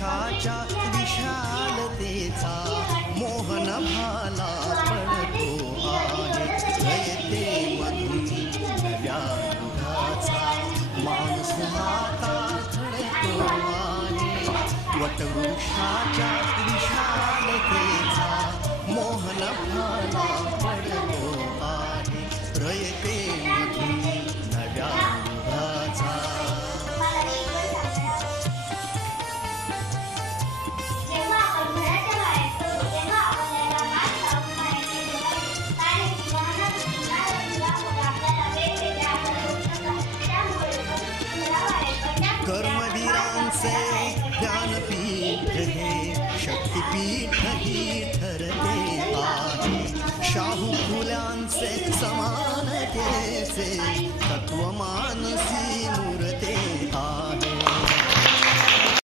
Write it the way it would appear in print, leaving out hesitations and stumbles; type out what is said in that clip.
वटवृक्षाच्या विशालतेचा मोहन भाला पडतो आहे. रयते मधून नव्या युगाचा माणूस आता घडतो आहे. वटवृक्षाच्या विशालतेचा मोहन भाला पडतो आहे. रयते मधून नव्या युगाचा. कर्मवीरांचे ज्ञानपीठ हे शक्तिपीठ ही ठरते आहे. शाहू फुल्यांचे समानतेचे तत्वमानसी मूर्ते आहे.